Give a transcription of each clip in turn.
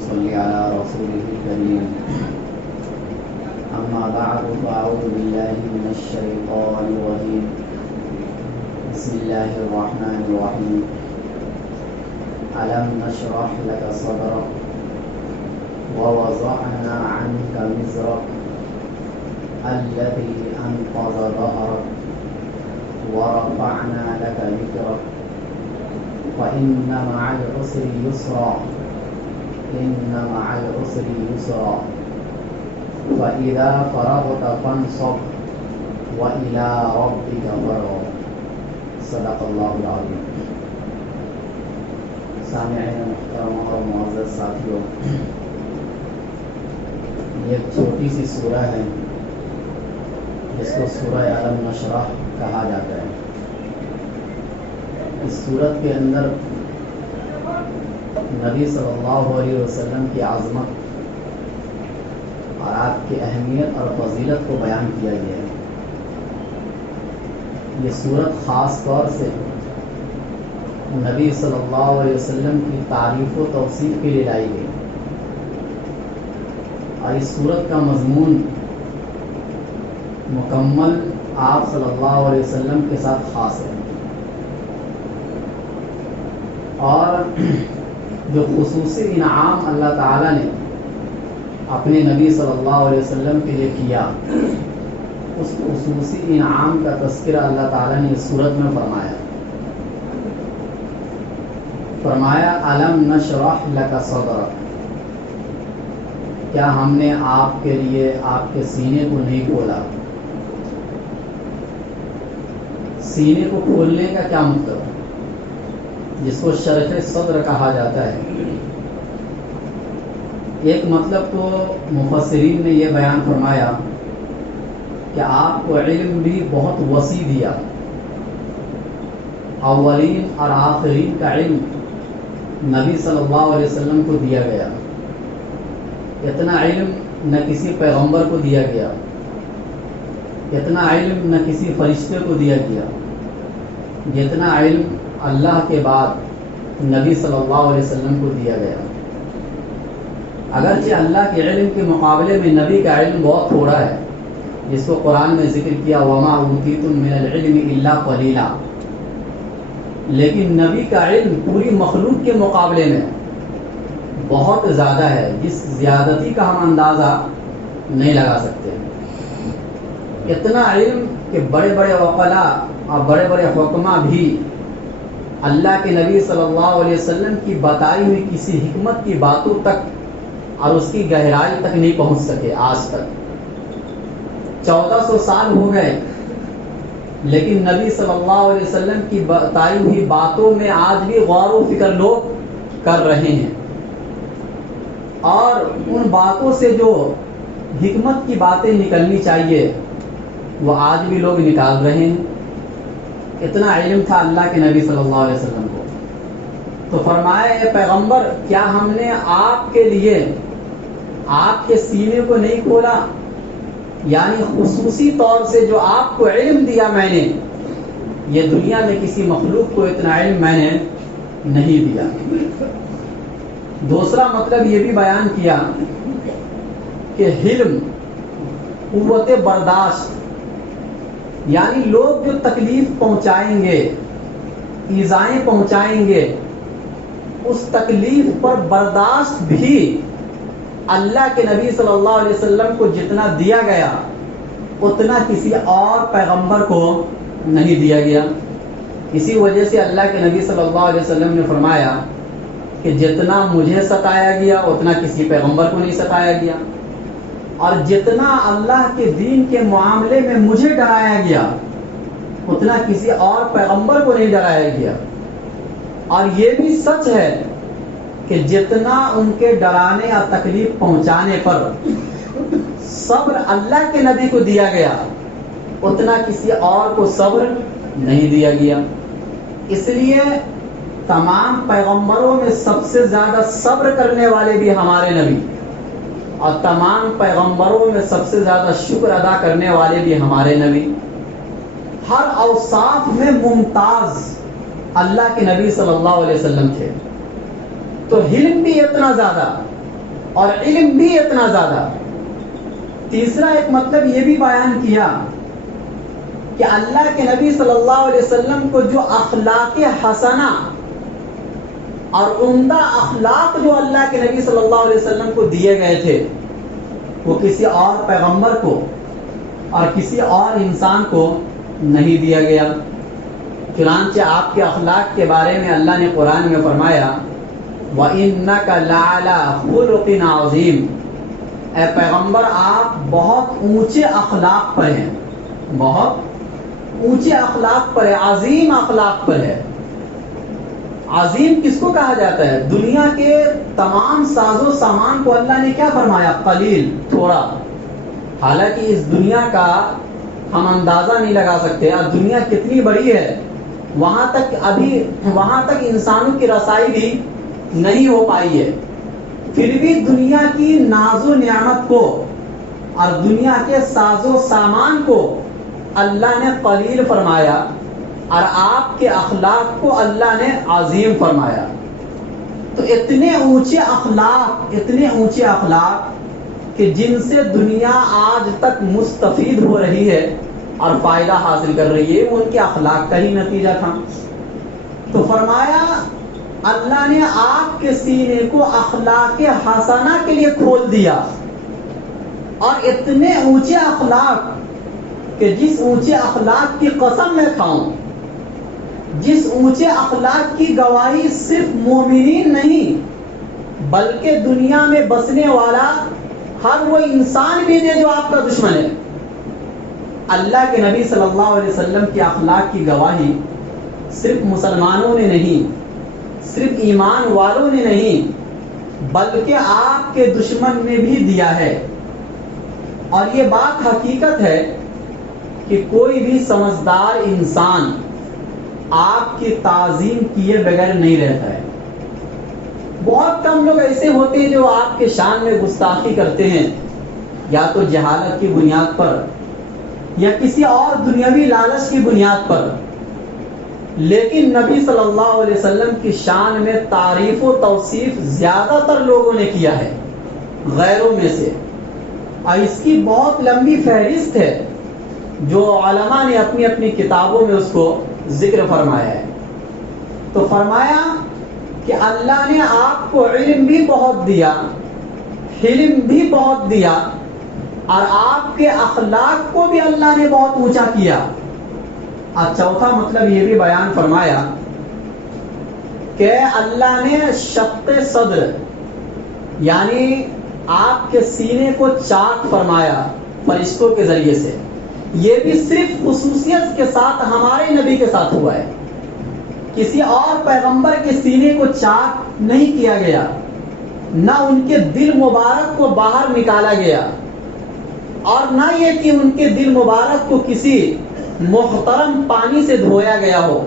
صل على رسوله الكريم أما بعد فأعوذ بالله من الشيطان الرجيم بسم الله الرحمن الرحيم ألم نشرح لك صدرك ووضعنا عنك وزرك الذي أنقض ظهرك ورفعنا لك ذكرك فإن مع العسر يسرا إن مع العسر يسرا فإذا فرغت فانصب وإلى ربك فارغب صدق اللہ العظیم. سامعین محترم اور معزز ساتھیوں، یہ ایک چھوٹی سی سورہ ہے جس کو سورہ علم نشرح کہا جاتا ہے. اس سورت کے اندر نبی صلی اللہ علیہ وسلم کی عظمت اور آپ کی اہمیت اور فضیلت کو بیان کیا گیا ہے. یہ سورت خاص طور سے نبی صلی اللہ علیہ وسلم کی تعریف و توصیف کے لیے لائی گئی، اور اس سورت کا مضمون مکمل آپ صلی اللہ علیہ وسلم کے ساتھ خاص ہے، اور جو خصوصی انعام اللہ تعالیٰ نے اپنے نبی صلی اللہ علیہ وسلم کے لیے کیا، اس خصوصی انعام کا تذکرہ اللہ تعالیٰ نے اس سورت میں فرمایا علم نشرح لک صدرک، کیا ہم نے آپ کے لیے آپ کے سینے کو نہیں کھولا؟ سینے کو کھولنے کا کیا مطلب ہے؟ جس کو شرح صدر کہا جاتا ہے. ایک مطلب تو مفسرین نے یہ بیان فرمایا کہ آپ کو علم بھی بہت وسیع دیا، اولین اور آخرین کا علم نبی صلی اللہ علیہ وسلم کو دیا گیا. اتنا علم نہ کسی پیغمبر کو دیا گیا، اتنا علم نہ کسی فرشتے کو دیا گیا، جتنا علم اللہ کے بعد نبی صلی اللہ علیہ وسلم کو دیا گیا. اگرچہ اللہ کے علم کے مقابلے میں نبی کا علم بہت تھوڑا ہے، جس کو قرآن میں ذکر کیا وما اوتیتم من العلم الا قلیلا، لیکن نبی کا علم پوری مخلوق کے مقابلے میں بہت زیادہ ہے، جس زیادتی کا ہم اندازہ نہیں لگا سکتے. اتنا علم کہ بڑے بڑے عقلاء اور بڑے بڑے حکماء بھی اللہ کے نبی صلی اللہ علیہ وسلم کی بتائی ہوئی کسی حکمت کی باتوں تک اور اس کی گہرائی تک نہیں پہنچ سکے. آج تک 1400 سال ہو گئے، لیکن نبی صلی اللہ علیہ وسلم کی بتائی ہوئی باتوں میں آج بھی غور و فکر لوگ کر رہے ہیں، اور ان باتوں سے جو حکمت کی باتیں نکلنی چاہیے وہ آج بھی لوگ نکال رہے ہیں. اتنا علم تھا اللہ کے نبی صلی اللہ علیہ وسلم کو. تو فرمایا اے پیغمبر، کیا ہم نے آپ کے لیے آپ کے سینے کو نہیں کھولا؟ یعنی خصوصی طور سے جو آپ کو علم دیا میں نے، یہ دنیا میں کسی مخلوق کو اتنا علم میں نے نہیں دیا. دوسرا مطلب یہ بھی بیان کیا کہ حلم، قوت برداشت، یعنی لوگ جو تکلیف پہنچائیں گے، ایذائیں پہنچائیں گے، اس تکلیف پر برداشت بھی اللہ کے نبی صلی اللہ علیہ وسلم کو جتنا دیا گیا اتنا کسی اور پیغمبر کو نہیں دیا گیا. اسی وجہ سے اللہ کے نبی صلی اللہ علیہ وسلم نے فرمایا کہ جتنا مجھے ستایا گیا اتنا کسی پیغمبر کو نہیں ستایا گیا، اور جتنا اللہ کے دین کے معاملے میں مجھے ڈرایا گیا اتنا کسی اور پیغمبر کو نہیں ڈرایا گیا. اور یہ بھی سچ ہے کہ جتنا ان کے ڈرانے یا تکلیف پہنچانے پر صبر اللہ کے نبی کو دیا گیا اتنا کسی اور کو صبر نہیں دیا گیا. اس لیے تمام پیغمبروں میں سب سے زیادہ صبر کرنے والے بھی ہمارے نبی، اور تمام پیغمبروں میں سب سے زیادہ شکر ادا کرنے والے بھی ہمارے نبی. ہر اوصاف میں ممتاز اللہ کے نبی صلی اللہ علیہ وسلم تھے. تو علم بھی اتنا زیادہ اور علم بھی اتنا زیادہ۔ تیسرا ایک مطلب یہ بھی بیان کیا کہ اللہ کے نبی صلی اللہ علیہ وسلم کو جو اخلاق حسنہ اور عمدہ اخلاق جو اللہ کے نبی صلی اللہ علیہ وسلم کو دیے گئے تھے وہ کسی اور پیغمبر کو اور کسی اور انسان کو نہیں دیا گیا۔ چنانچہ آپ کے اخلاق کے بارے میں اللہ نے قرآن میں فرمایا وَإِنَّكَ لَعَلَىٰ خُلُقٍ عَظِيمٍ، اے پیغمبر آپ بہت اونچے اخلاق پر ہیں، بہت اونچے اخلاق پر ہے، عظیم اخلاق پر ہے۔ عظیم کس کو کہا جاتا ہے؟ دنیا کے تمام ساز و سامان کو اللہ نے کیا فرمایا؟ قلیل، تھوڑا۔ حالانکہ اس دنیا کا ہم اندازہ نہیں لگا سکتے، اب دنیا کتنی بڑی ہے، وہاں تک انسانوں کی رسائی بھی نہیں ہو پائی ہے، پھر بھی دنیا کی ناز و نعمت کو اور دنیا کے ساز و سامان کو اللہ نے قلیل فرمایا اور آپ کے اخلاق کو اللہ نے عظیم فرمایا۔ تو اتنے اونچے اخلاق کہ جن سے دنیا آج تک مستفید ہو رہی ہے اور فائدہ حاصل کر رہی ہے، وہ ان کے اخلاق کا ہی نتیجہ تھا۔ تو فرمایا اللہ نے آپ کے سینے کو اخلاق حسنہ کے لیے کھول دیا، اور اتنے اونچے اخلاق کہ جس اونچے اخلاق کی قسم میں کھاؤں، جس اونچے اخلاق کی گواہی صرف مومنین نہیں بلکہ دنیا میں بسنے والا ہر وہ انسان بھی دے جو آپ کا دشمن ہے۔ اللہ کے نبی صلی اللہ علیہ وسلم کے اخلاق کی گواہی صرف مسلمانوں نے نہیں، صرف ایمان والوں نے نہیں بلکہ آپ کے دشمن نے بھی دیا ہے۔ اور یہ بات حقیقت ہے کہ کوئی بھی سمجھدار انسان آپ کی تعظیم کیے بغیر نہیں رہتا ہے۔ بہت کم لوگ ایسے ہوتے ہیں جو آپ کے شان میں گستاخی کرتے ہیں، یا تو جہالت کی بنیاد پر یا کسی اور دنیاوی لالچ کی بنیاد پر، لیکن نبی صلی اللہ علیہ وسلم کی شان میں تعریف و توصیف زیادہ تر لوگوں نے کیا ہے غیروں میں سے، اور اس کی بہت لمبی فہرست ہے جو علماء نے اپنی اپنی کتابوں میں اس کو ذکر فرمایا ہے۔ تو فرمایا کہ اللہ نے آپ کو علم بھی بہت دیا، حلم بھی بہت دیا، اور آپ کے اخلاق کو بھی اللہ نے بہت اونچا کیا۔ اور چوتھا مطلب یہ بھی بیان فرمایا کہ اللہ نے شق صدر یعنی آپ کے سینے کو چاک فرمایا فرشتوں کے ذریعے سے۔ یہ بھی صرف خصوصیت کے ساتھ ہمارے نبی کے ساتھ ہوا ہے، کسی اور پیغمبر کے سینے کو چاک نہیں کیا گیا، نہ ان کے دل مبارک کو باہر نکالا گیا، اور نہ یہ کہ ان کے دل مبارک کو کسی محترم پانی سے دھویا گیا ہو،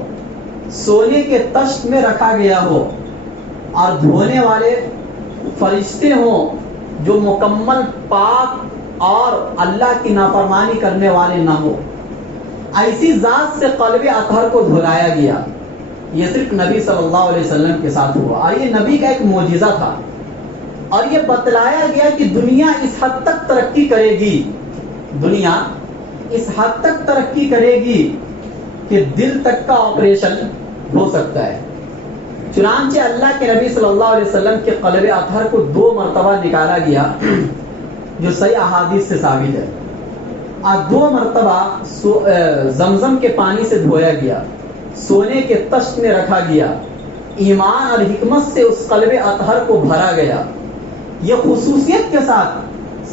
سونے کے تشت میں رکھا گیا ہو، اور دھونے والے فرشتے ہوں جو مکمل پاک اور اللہ کی نافرمانی کرنے والے نہ ہو۔ ایسی ذات سے قلب اطہر کو دھلایا گیا۔ یہ صرف نبی صلی اللہ علیہ وسلم کے ساتھ ہوا، اور یہ نبی کا ایک معجزہ تھا، اور یہ بتلایا گیا کہ دنیا اس حد تک ترقی کرے گی، دنیا اس حد تک ترقی کرے گی کہ دل تک کا آپریشن ہو سکتا ہے۔ چنانچہ اللہ کے نبی صلی اللہ علیہ وسلم کے قلب اطہر کو 2 مرتبہ نکالا گیا، جو صحیح احادیث سے ثابت ہے، اور 2 مرتبہ زمزم کے پانی سے دھویا گیا، سونے کے تشت میں رکھا گیا، ایمان اور حکمت سے اس قلب اطہر کو بھرا گیا۔ یہ خصوصیت کے ساتھ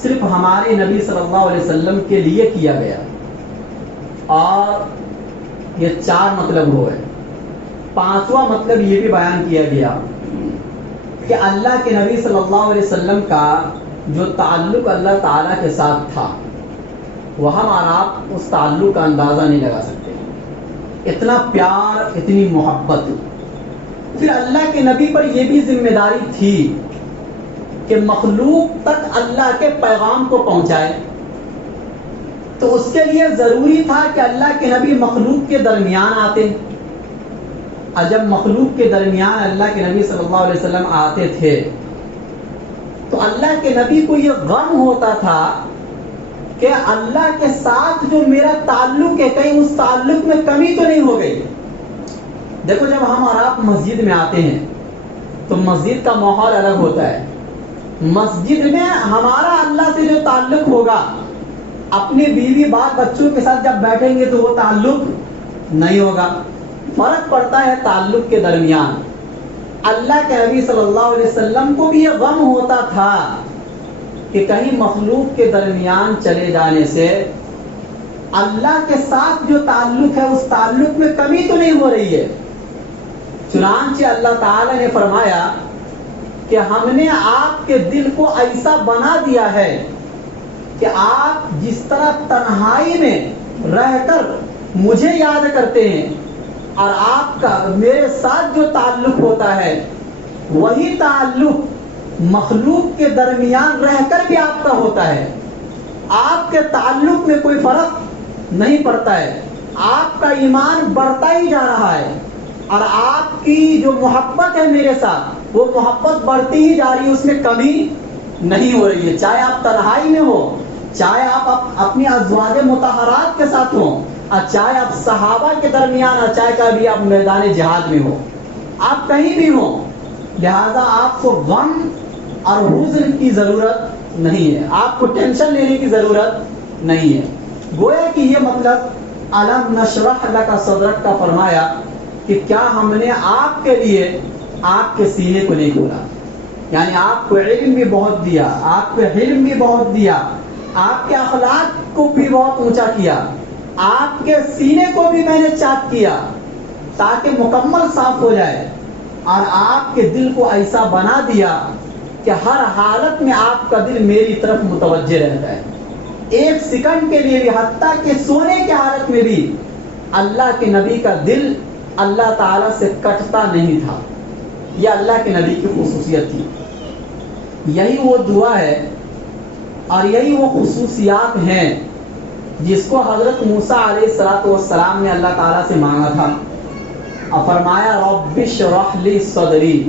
صرف ہمارے نبی صلی اللہ علیہ وسلم کے لیے کیا گیا۔ اور یہ 4 مطلب ہوئے۔ 5واں مطلب یہ بھی بیان کیا گیا کہ اللہ کے نبی صلی اللہ علیہ وسلم کا جو تعلق اللہ تعالیٰ کے ساتھ تھا، وہ ہم اور آپ اس تعلق کا اندازہ نہیں لگا سکتے، اتنا پیار، اتنی محبت۔ پھر اللہ کے نبی پر یہ بھی ذمہ داری تھی کہ مخلوق تک اللہ کے پیغام کو پہنچائے، تو اس کے لیے ضروری تھا کہ اللہ کے نبی مخلوق کے درمیان آتے، اور جب مخلوق کے درمیان اللہ کے نبی صلی اللہ علیہ وسلم آتے تھے تو اللہ کے نبی کو یہ غم ہوتا تھا کہ اللہ کے ساتھ جو میرا تعلق ہے کہیں اس تعلق میں کمی تو نہیں ہو گئی. دیکھو جب ہم اور آپ مسجد میں آتے ہیں تو مسجد کا ماحول الگ ہوتا ہے. مسجد میں ہمارا اللہ سے جو تعلق ہوگا اپنی بیوی بال بچوں کے ساتھ جب بیٹھیں گے تو وہ تعلق نہیں ہوگا. فرق پڑتا ہے تعلق کے درمیان. اللہ کے نبی صلی اللہ علیہ وسلم کو بھی یہ غم ہوتا تھا کہ کہیں مخلوق کے درمیان چلے جانے سے اللہ کے ساتھ جو تعلق ہے اس تعلق میں کمی تو نہیں ہو رہی ہے. چنانچہ اللہ تعالی نے فرمایا کہ ہم نے آپ کے دل کو ایسا بنا دیا ہے کہ آپ جس طرح تنہائی میں رہ کر مجھے یاد کرتے ہیں اور آپ کا میرے ساتھ جو تعلق ہوتا ہے وہی تعلق مخلوق کے درمیان رہ کر بھی آپ کا ہوتا ہے. آپ کے تعلق میں کوئی فرق نہیں پڑتا ہے. آپ کا ایمان بڑھتا ہی جا رہا ہے اور آپ کی جو محبت ہے میرے ساتھ وہ محبت بڑھتی ہی جا رہی ہے, اس میں کمی نہیں ہو رہی ہے. چاہے آپ تنہائی میں ہو, چاہے آپ اپنی ازواج مطہرات کے ساتھ ہوں, اور چاہے آپ صحابہ کے درمیان, اور چاہے کبھی آپ میدان جہاد میں ہو, آپ کہیں بھی ہوں. لہذا آپ کو غم اور حزن کی ضرورت نہیں ہے, آپ کو ٹینشن لینے کی ضرورت نہیں ہے. گویا کہ یہ مطلب الم نشرح لک صدرک کا فرمایا کہ کیا ہم نے آپ کے لیے آپ کے سینے کو نہیں کھولا. یعنی آپ کو علم بھی بہت دیا, آپ کو علم بھی بہت دیا, آپ کے اخلاق کو بھی بہت اونچا کیا, آپ کے سینے کو بھی میں نے چاک کیا تاکہ مکمل صاف ہو جائے, اور آپ کے دل کو ایسا بنا دیا کہ ہر حالت میں آپ کا دل میری طرف متوجہ رہتا ہے. ایک سیکنڈ کے لیے بھی, حتیٰ کہ سونے کی حالت میں بھی اللہ کے نبی کا دل اللہ تعالیٰ سے کٹتا نہیں تھا. یہ اللہ کے نبی کی خصوصیت تھی. یہی وہ دعا ہے اور یہی وہ خصوصیات ہیں جس کو حضرت موسیٰ علیہ السلام نے اللہ تعالیٰ سے مانگا تھا, اور فرمایا رب اشرح لی صدری,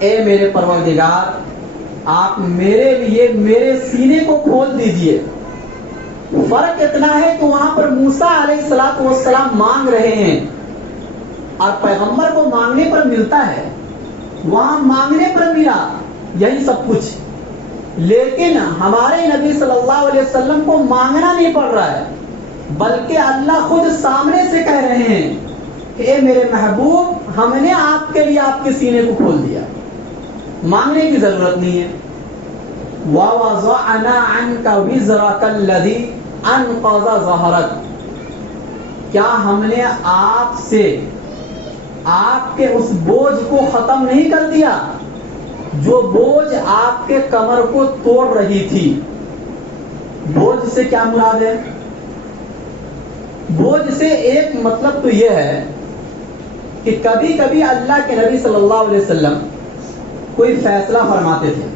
اے میرے پروردگار آپ میرے لیے میرے سینے کو کھول دیجئے. فرق اتنا ہے کہ وہاں پر موسیٰ علیہ السلام مانگ رہے ہیں اور پیغمبر کو مانگنے پر ملتا ہے, وہاں مانگنے پر ملا یہی سب کچھ. لیکن ہمارے نبی صلی اللہ علیہ وسلم کو مانگنا نہیں پڑ رہا ہے, بلکہ اللہ خود سامنے سے کہہ رہے ہیں کہ اے میرے محبوب ہم نے آپ کے لیے آپ کے سینے کو کھول دیا, مانگنے کی ضرورت نہیں ہے. وَوَضَعْنَا عَنْكَ وِزْرَكَ الَّذِي أَنْقَضَ ظَهْرَكَ, کیا ہم نے آپ سے آپ کے اس بوجھ کو ختم نہیں کر دیا جو بوجھ آپ کے کمر کو توڑ رہی تھی. بوجھ سے کیا مراد ہے؟ بوجھ سے ایک مطلب تو یہ ہے کہ کبھی کبھی اللہ کے نبی صلی اللہ علیہ وسلم کوئی فیصلہ فرماتے تھے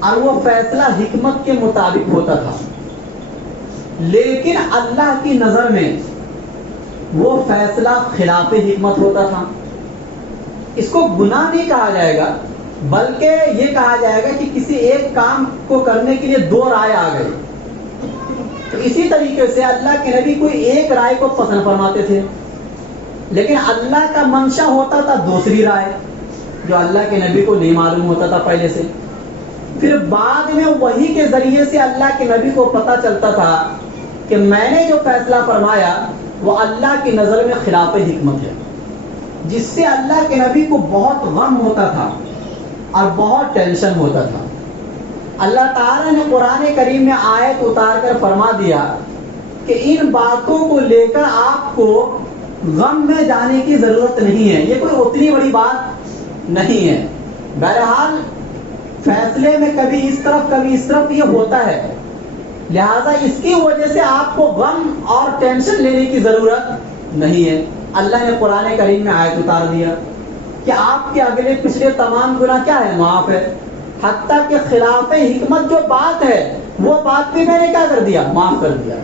اور وہ فیصلہ حکمت کے مطابق ہوتا تھا, لیکن اللہ کی نظر میں وہ فیصلہ خلاف حکمت ہوتا تھا. اس کو گناہ نہیں کہا جائے گا, بلکہ یہ کہا جائے گا کہ کسی ایک کام کو کرنے کے لیے دو رائے آ گئی. تو اسی طریقے سے اللہ کے نبی کوئی ایک رائے کو پسند فرماتے تھے, لیکن اللہ کا منشا ہوتا تھا دوسری رائے جو اللہ کے نبی کو نہیں معلوم ہوتا تھا پہلے سے. پھر بعد میں وحی کے ذریعے سے اللہ کے نبی کو پتہ چلتا تھا کہ میں نے جو فیصلہ فرمایا وہ اللہ کی نظر میں خلاف حکمت ہے, جس سے اللہ کے نبی کو بہت غم ہوتا تھا اور بہت ٹینشن ہوتا تھا. اللہ تعالیٰ نے قرآن کریم میں آیت اتار کر فرما دیا کہ ان باتوں کو لے کر آپ کو غم میں جانے کی ضرورت نہیں ہے, یہ کوئی اتنی بڑی بات نہیں ہے. بہرحال فیصلے میں کبھی اس طرف کبھی اس طرف یہ ہوتا ہے, لہذا اس کی وجہ سے آپ کو غم اور ٹینشن لینے کی ضرورت نہیں ہے. اللہ نے قرآن کریم میں آیت اتار دیا کہ آپ کے اگلے پچھلے تمام گناہ کیا ہے, معاف ہے, حتیٰ کہ خلاف حکمت جو بات ہے وہ بات بھی میں نے کیا کر دیا, معاف کر دیا.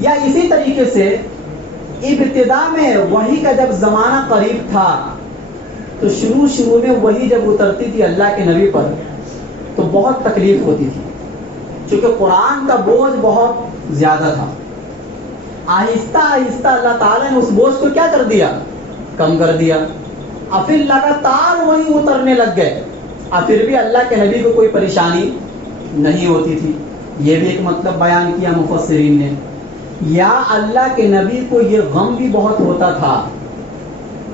یا اسی طریقے سے ابتدا میں وحی کا جب زمانہ قریب تھا تو شروع میں وہی جب اترتی تھی اللہ کے نبی پر تو بہت تکلیف ہوتی تھی، چونکہ قرآن کا بوجھ بہت زیادہ تھا۔ آہستہ آہستہ اللہ تعالیٰ نے اس بوجھ کو کیا کر دیا؟ کم کر دیا۔ اور پھر لگاتار وہی اترنے لگ گئے، اور پھر بھی اللہ کے نبی کو کوئی پریشانی نہیں ہوتی تھی۔ یہ بھی ایک مطلب بیان کیا مفسرین نے، یا اللہ کے نبی کو یہ غم بھی بہت ہوتا تھا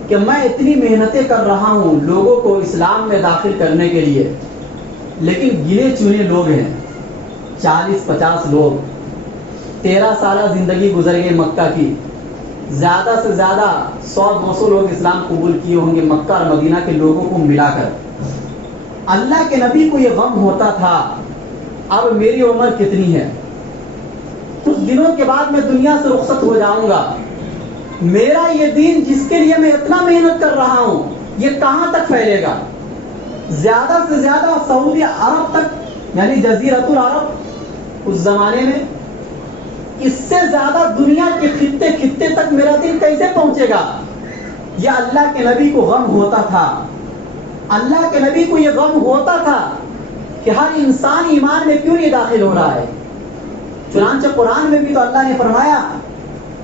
کہ میں اتنی محنتیں کر رہا ہوں لوگوں کو اسلام میں داخل کرنے کے لیے، لیکن گنے چنے لوگ ہیں، 40-50 لوگ، 13 سالہ زندگی گزر گئی مکہ کی، زیادہ سے زیادہ 100-200 لوگ اسلام قبول کیے ہوں گے مکہ اور مدینہ کے لوگوں کو ملا کر۔ اللہ کے نبی کو یہ غم ہوتا تھا اب میری عمر کتنی ہے، کچھ دنوں کے بعد میں دنیا سے رخصت ہو جاؤں گا، میرا یہ دین جس کے لیے میں اتنا محنت کر رہا ہوں یہ کہاں تک پھیلے گا؟ زیادہ سے زیادہ سعودی عرب تک، یعنی جزیرۃ العرب اس زمانے میں، اس سے زیادہ دنیا کے خطے خطے تک میرا دین کیسے پہنچے گا؟ یہ اللہ کے نبی کو غم ہوتا تھا۔ اللہ کے نبی کو یہ غم ہوتا تھا کہ ہر انسان ایمان میں کیوں نہیں داخل ہو رہا ہے۔ چنانچہ قرآن میں بھی تو اللہ نے فرمایا،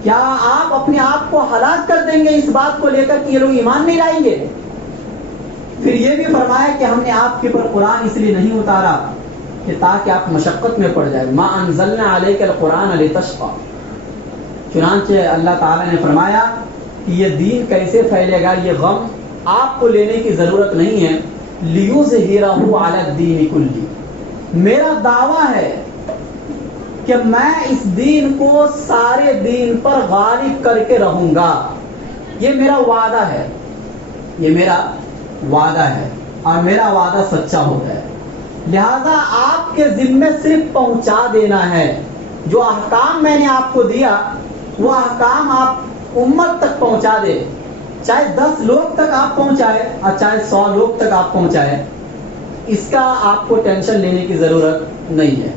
کیا آپ اپنے آپ کو ہلاک کر دیں گے اس بات کو لے کر کہ یہ لوگ ایمان نہیں لائیں گے؟ پھر یہ بھی فرمایا کہ ہم نے آپ کے پر قرآن اس لیے نہیں اتارا کہ تاکہ آپ مشقت میں پڑ جائے، ما انزلنا علیک القرآن لتشقى۔ چنانچہ اللہ تعالیٰ نے فرمایا کہ یہ دین کیسے پھیلے گا، یہ غم آپ کو لینے کی ضرورت نہیں ہے، لیظہرہ علی الدین کلہ، میرا دعویٰ ہے کہ میں اس دین کو سارے دین پر غالب کر کے رہوں گا، یہ میرا وعدہ ہے، یہ میرا وعدہ ہے، اور میرا وعدہ سچا ہوتا ہے۔ لہذا آپ کے ذمے صرف پہنچا دینا ہے، جو احکام میں نے آپ کو دیا وہ احکام آپ امت تک پہنچا دے، چاہے 10 لوگ تک آپ پہنچائے اور چاہے 100 لوگ تک آپ پہنچائے، اس کا آپ کو ٹینشن لینے کی ضرورت نہیں ہے۔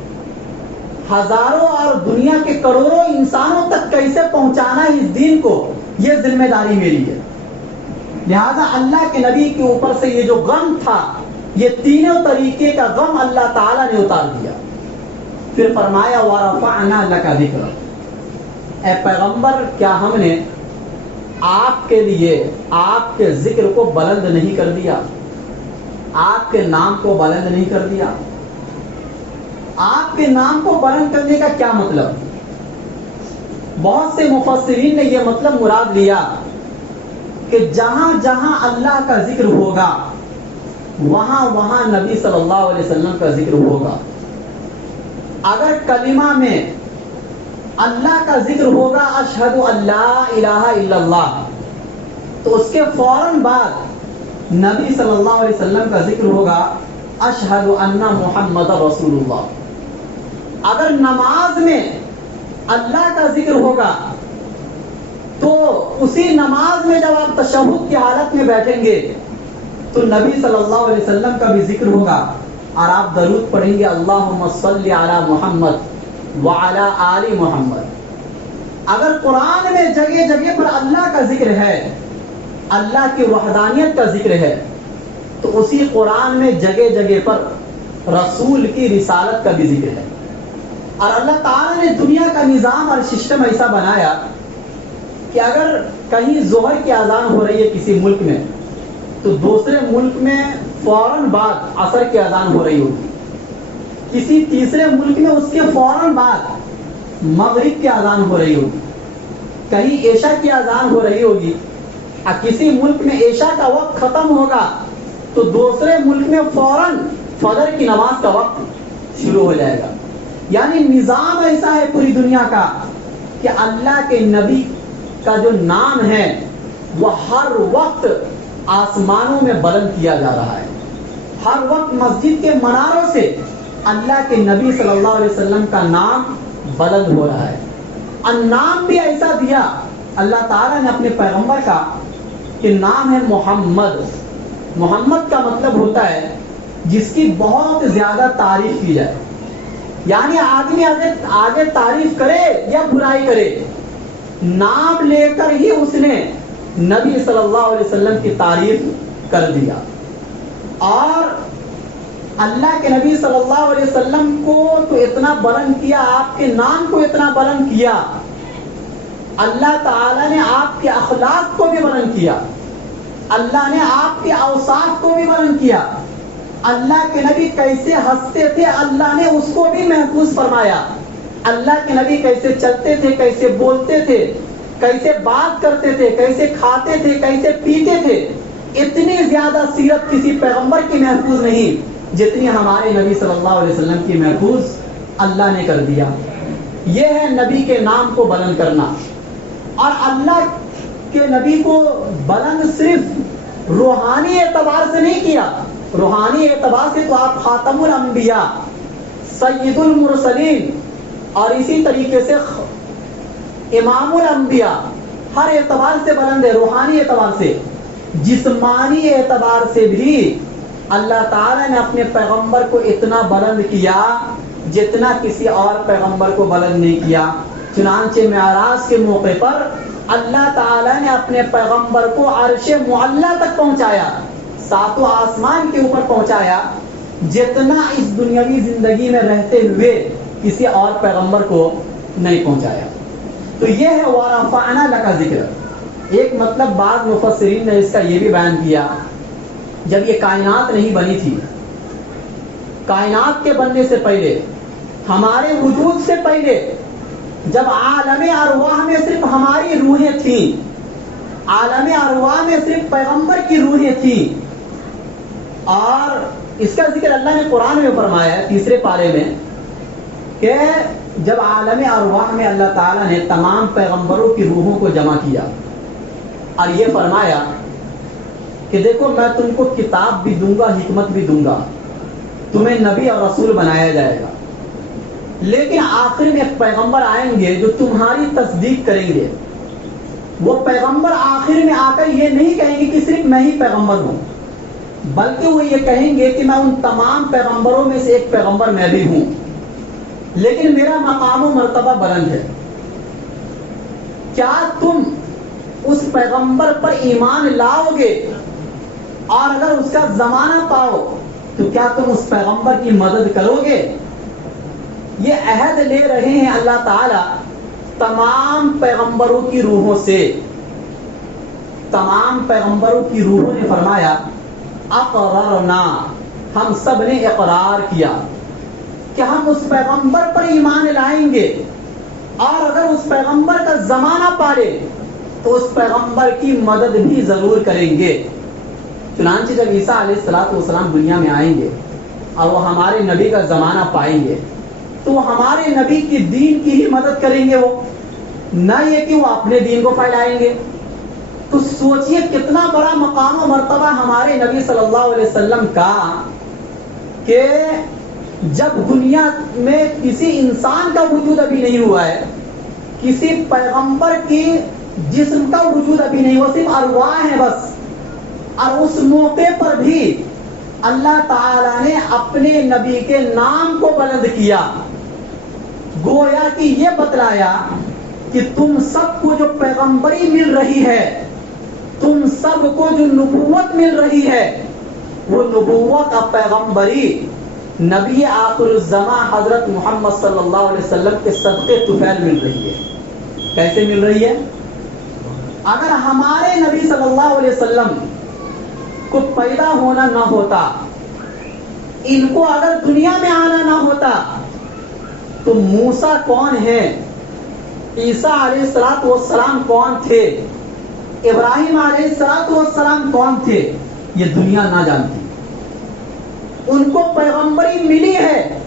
ہزاروں اور دنیا کے کروڑوں انسانوں تک کیسے پہنچانا ہے اس دین کو، یہ ذمہ داری میری ہے۔ لہذا اللہ کے نبی کے اوپر سے یہ جو غم تھا، یہ تینوں طریقے کا غم اللہ تعالیٰ نے اتار دیا۔ پھر فرمایا وَرَفَعْنَا لَكَ ذِكْرَكَ، اے پیغمبر کیا ہم نے آپ کے لیے آپ کے ذکر کو بلند نہیں کر دیا، آپ کے نام کو بلند نہیں کر دیا؟ آپ کے نام کو بلند کرنے کا کیا مطلب؟ بہت سے مفسرین نے یہ مطلب مراد لیا کہ جہاں جہاں اللہ کا ذکر ہوگا وہاں وہاں نبی صلی اللہ علیہ وسلم کا ذکر ہوگا۔ اگر کلمہ میں اللہ کا ذکر ہوگا اشہد ان لا الہ الا اللہ، تو اس کے فوراً بعد نبی صلی اللہ علیہ وسلم کا ذکر ہوگا اشہد ان محمد رسول اللہ۔ اگر نماز میں اللہ کا ذکر ہوگا تو اسی نماز میں جب آپ تشہد کی حالت میں بیٹھیں گے تو نبی صلی اللہ علیہ وسلم کا بھی ذکر ہوگا، اور آپ درود پڑھیں گے اللہم صلی علی محمد وعلی آل محمد۔ اگر قرآن میں جگہ جگہ پر اللہ کا ذکر ہے، اللہ کی وحدانیت کا ذکر ہے، تو اسی قرآن میں جگہ جگہ پر رسول کی رسالت کا بھی ذکر ہے۔ اور اللہ تعالیٰ نے دنیا کا نظام اور سسٹم ایسا بنایا کہ اگر کہیں ظہر کی اذان ہو رہی ہے کسی ملک میں تو دوسرے ملک میں فوراً بعد عصر کی اذان ہو رہی ہوگی، کسی تیسرے ملک میں اس کے فوراً بعد مغرب کی اذان ہو رہی ہوگی، کہیں عشاء کی اذان ہو رہی ہوگی، اور کسی ملک میں عشاء کا وقت ختم ہوگا تو دوسرے ملک میں فوراً فجر کی نماز کا وقت شروع ہو جائے گا۔ یعنی نظام ایسا ہے پوری دنیا کا کہ اللہ کے نبی کا جو نام ہے وہ ہر وقت آسمانوں میں بلند کیا جا رہا ہے، ہر وقت مسجد کے مناروں سے اللہ کے نبی صلی اللہ علیہ وسلم کا نام بلند ہو رہا ہے۔ اور نام بھی ایسا دیا اللہ تعالیٰ نے اپنے پیغمبر کا کہ نام ہے محمد۔ محمد کا مطلب ہوتا ہے جس کی بہت زیادہ تعریف کی جائے، یعنی آدمی آگے تعریف کرے یا برائی کرے، نام لے کر ہی اس نے نبی صلی اللہ علیہ وسلم کی تعریف کر دیا. اور اللہ کے نبی صلی اللہ علیہ وسلم کو تو اتنا بلند کیا, آپ کے نام کو اتنا بلند کیا, اللہ تعالیٰ نے آپ کے اخلاق کو بھی بلند کیا, اللہ نے آپ کے اوصاف کو بھی بلند کیا. اللہ کے نبی کیسے ہنستے تھے اللہ نے اس کو بھی محفوظ فرمایا. اللہ کے نبی کیسے چلتے تھے, کیسے بولتے تھے, کیسے بات کرتے تھے, کیسے کھاتے تھے, کیسے پیتے تھے, اتنی زیادہ سیرت کسی پیغمبر کی محفوظ نہیں جتنی ہمارے نبی صلی اللہ علیہ وسلم کی محفوظ اللہ نے کر دیا. یہ ہے نبی کے نام کو بلند کرنا. اور اللہ کے نبی کو بلند صرف روحانی اعتبار سے نہیں کیا, روحانی اعتبار سے تو آپ خاتم الانبیاء, سید المرسلین, اور اسی طریقے سے امام الانبیاء, ہر اعتبار سے بلند ہے. روحانی اعتبار سے, جسمانی اعتبار سے بھی اللہ تعالیٰ نے اپنے پیغمبر کو اتنا بلند کیا جتنا کسی اور پیغمبر کو بلند نہیں کیا. چنانچہ معراج کے موقع پر اللہ تعالیٰ نے اپنے پیغمبر کو عرش معلیٰ تک پہنچایا, ساتوں آسمان کے اوپر پہنچایا, جتنا اس دنیاوی زندگی میں رہتے ہوئے کسی اور پیغمبر کو نہیں پہنچایا. تو یہ ہے وَرَفَعْنَا لَكَ ذِكْرَكَ. ایک مطلب بعض مفسرین نے اس کا یہ بھی بیان کیا, جب یہ کائنات نہیں بنی تھی, کائنات کے بننے سے پہلے, ہمارے وجود سے پہلے, جب عالم ارواح میں صرف ہماری روحیں تھیں, عالم ارواح میں صرف پیغمبر کی روحیں تھیں. اور اس کا ذکر اللہ نے قرآن میں فرمایا ہے 3 پارے میں کہ جب عالم ارواح میں اللہ تعالیٰ نے تمام پیغمبروں کی روحوں کو جمع کیا اور یہ فرمایا کہ دیکھو میں تم کو کتاب بھی دوں گا, حکمت بھی دوں گا, تمہیں نبی اور رسول بنایا جائے گا, لیکن آخر میں ایک پیغمبر آئیں گے جو تمہاری تصدیق کریں گے. وہ پیغمبر آخر میں آ کر یہ نہیں کہیں گے کہ صرف میں ہی پیغمبر ہوں, بلکہ وہ یہ کہیں گے کہ میں ان تمام پیغمبروں میں سے ایک پیغمبر میں بھی ہوں, لیکن میرا مقام و مرتبہ بلند ہے. کیا تم اس پیغمبر پر ایمان لاؤ گے اور اگر اس کا زمانہ پاؤ تو کیا تم اس پیغمبر کی مدد کرو گے؟ یہ عہد لے رہے ہیں اللہ تعالی تمام پیغمبروں کی روحوں سے. تمام پیغمبروں کی روحوں نے فرمایا اقررنا, ہم سب نے اقرار کیا کہ ہم اس پیغمبر پر ایمان لائیں گے, اور اگر اس پیغمبر کا زمانہ پالے تو اس پیغمبر کی مدد بھی ضرور کریں گے. چنانچہ جب عیسیٰ علیہ السلام دنیا میں آئیں گے اور وہ ہمارے نبی کا زمانہ پائیں گے تو وہ ہمارے نبی کی دین کی ہی مدد کریں گے, وہ نہ یہ کہ وہ اپنے دین کو پھیلائیں گے. تو سوچئے کتنا بڑا مقام و مرتبہ ہمارے نبی صلی اللہ علیہ وسلم کا کہ جب دنیا میں کسی انسان کا وجود ابھی نہیں ہوا ہے, کسی پیغمبر کی جسم کا وجود ابھی نہیں ہوا, صرف ارواح ہیں بس, اور اس موقع پر بھی اللہ تعالی نے اپنے نبی کے نام کو بلند کیا, گویا کہ یہ بتلایا کہ تم سب کو جو پیغمبری مل رہی ہے, تم سب کو جو نبوت مل رہی ہے, وہ نبوت اور پیغمبری نبی آخر الزمان حضرت محمد صلی اللہ علیہ وسلم کے صدقے طفیل مل رہی ہے. کیسے مل رہی ہے؟ اگر ہمارے نبی صلی اللہ علیہ وسلم کو پیدا ہونا نہ ہوتا, ان کو اگر دنیا میں آنا نہ ہوتا, تو موسیٰ کون ہے, عیسیٰ علیہ السلام کون تھے, ابراہیم علیہ السلام کون تھے, یہ دنیا نہ جانتی. ان کو پیغمبری ملی ہے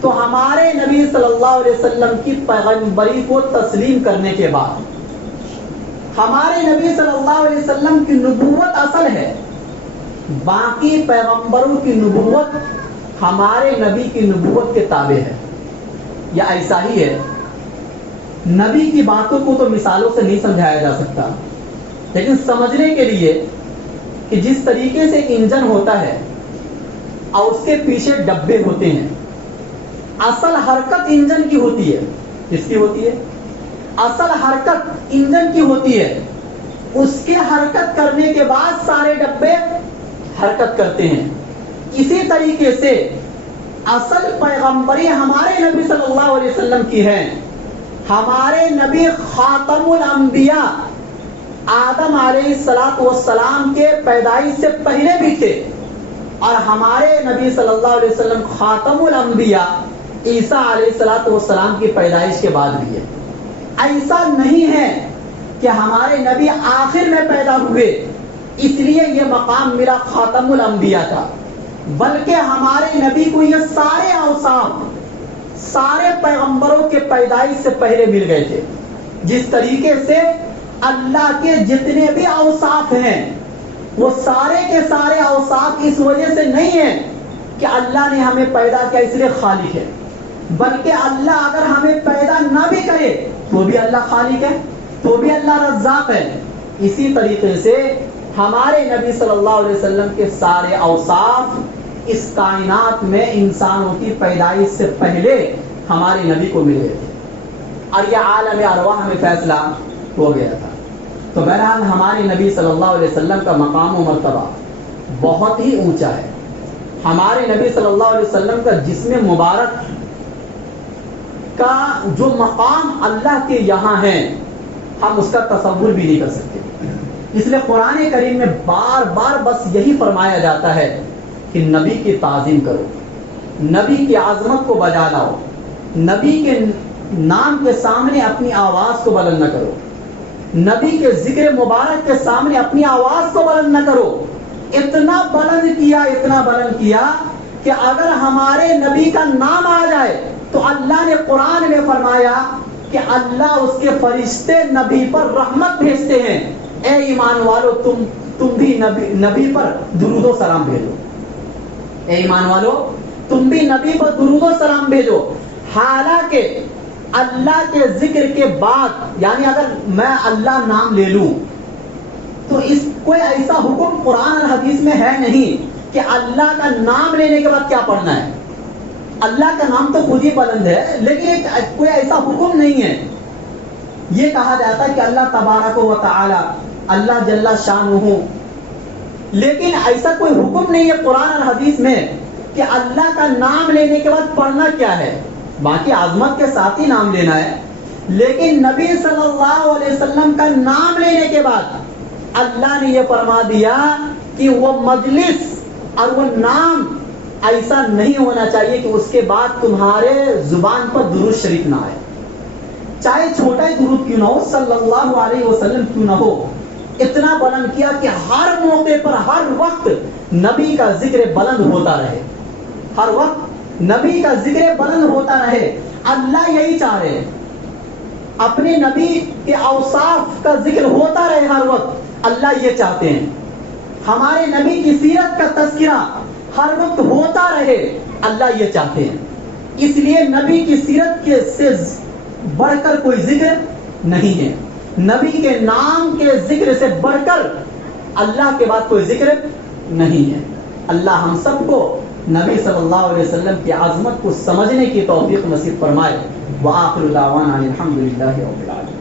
تو ہمارے نبی صلی اللہ علیہ وسلم کی پیغمبری کو تسلیم کرنے کے بعد ہمارے نبی صلی اللہ علیہ وسلم کی نبوت اصل ہے, باقی پیغمبروں کی نبوت ہمارے نبی کی نبوت کے تابع ہے. یا ایسا ہی ہے, نبی کی باتوں کو تو مثالوں سے نہیں سمجھایا جا سکتا, لیکن سمجھنے کے لیے کہ جس طریقے سے انجن ہوتا ہے اور اس کے پیچھے ڈبے ہوتے ہیں, اصل حرکت انجن کی ہوتی ہے. کس کی ہوتی ہے؟ اصل حرکت انجن کی ہوتی ہے. اس کے حرکت کرنے کے بعد سارے ڈبے حرکت کرتے ہیں. اسی طریقے سے اصل پیغمبری ہمارے نبی صلی اللہ علیہ وسلم کی ہے. ہمارے نبی خاتم الانبیاء آدم علیہ السلام کے پیدائش سے پہلے بھی تھے, اور ہمارے نبی صلی اللہ علیہ وسلم خاتم الانبیاء عیسیٰ علیہ السلام کی پیدائش کے بعد بھی ہے. ایسا نہیں ہے کہ ہمارے نبی آخر میں پیدا ہوئے اس لیے یہ مقام ملا خاتم الانبیاء کا, بلکہ ہمارے نبی کو یہ سارے اوصاف سارے پیغمبروں کے پیدائش سے پہلے مل گئے تھے. جس طریقے سے اللہ کے جتنے بھی اوصاف ہیں وہ سارے کے سارے اوصاف اس وجہ سے نہیں ہیں کہ اللہ نے ہمیں پیدا کیا اس لیے خالق ہے, بلکہ اللہ اگر ہمیں پیدا نہ بھی کرے تو بھی اللہ خالق ہے, تو بھی اللہ رزاق ہے. اسی طریقے سے ہمارے نبی صلی اللہ علیہ وسلم کے سارے اوصاف اس کائنات میں انسانوں کی پیدائش سے پہلے ہمارے نبی کو ملے تھے, اور یہ عالم ارواح میں فیصلہ ہو گیا تھا. تو بہرحال ہمارے نبی صلی اللہ علیہ وسلم کا مقام و مرتبہ بہت ہی اونچا ہے. ہمارے نبی صلی اللہ علیہ وسلم کا جسم مبارک کا جو مقام اللہ کے یہاں ہے ہم اس کا تصور بھی نہیں کر سکتے. اس لیے قرآن کریم میں بار بار بس یہی فرمایا جاتا ہے کہ نبی کی تعظیم کرو, نبی کی عظمت کو بجا لاؤ, نبی کے نام کے سامنے اپنی آواز کو بلند نہ کرو, نبی کے ذکر مبارک کے سامنے اپنی آواز کو بلند نہ کرو. اتنا بلند کیا کہ اگر ہمارے نبی کا نام آ جائے تو اللہ نے قرآن میں فرمایا کہ اللہ اس کے فرشتے نبی پر رحمت بھیجتے ہیں. اے ایمان والو تم بھی نبی پر درود و سلام بھیجو. اے ایمان والو تم بھی نبی پر درود و سلام بھیجو. حالانکہ اللہ کے ذکر کے بعد یعنی اگر میں اللہ نام لے لوں تو اس کوئی ایسا حکم قرآن اور حدیث میں ہے نہیں کہ اللہ کا نام لینے کے بعد کیا پڑھنا ہے. اللہ کا نام تو خود ہی بلند ہے, لیکن کوئی ایسا حکم نہیں ہے. یہ کہا جاتا ہے کہ اللہ تبارک و تعالی اللہ جل شانہ, لیکن ایسا کوئی حکم نہیں ہے قرآن اور حدیث میں کہ اللہ کا نام لینے کے بعد پڑھنا کیا ہے. باقی عظمت کے ساتھ ہی نام لینا ہے, لیکن نبی صلی اللہ علیہ وسلم کا نام لینے کے بعد اللہ نے یہ فرما دیا کہ وہ مجلس اور وہ نام ایسا نہیں ہونا چاہیے کہ اس کے بعد تمہارے زبان پر درود شریف نہ آئے, چاہے چھوٹا ہی درود کیوں نہ ہو, صلی اللہ علیہ وسلم کیوں نہ ہو. اتنا بلند کیا کہ ہر موقع پر ہر وقت نبی کا ذکر بلند ہوتا رہے, ہر وقت نبی کا ذکر بلند ہوتا رہے. اللہ یہی چاہ رہے, اپنے نبی کے اوصاف کا ذکر ہوتا رہے ہر وقت. اللہ یہ چاہتے ہیں ہمارے نبی کی سیرت کا تذکرہ ہر وقت ہوتا رہے. اللہ یہ چاہتے ہیں. اس لیے نبی کی سیرت کے سے بڑھ کر کوئی ذکر نہیں ہے, نبی کے نام کے ذکر سے بڑھ کر اللہ کے بعد کوئی ذکر نہیں ہے. اللہ ہم سب کو نبی صلی اللہ علیہ وسلم کی عظمت کو سمجھنے کی توفیق نصیب فرمائے. وآخر دعوانا الحمدللہ رب العالمین.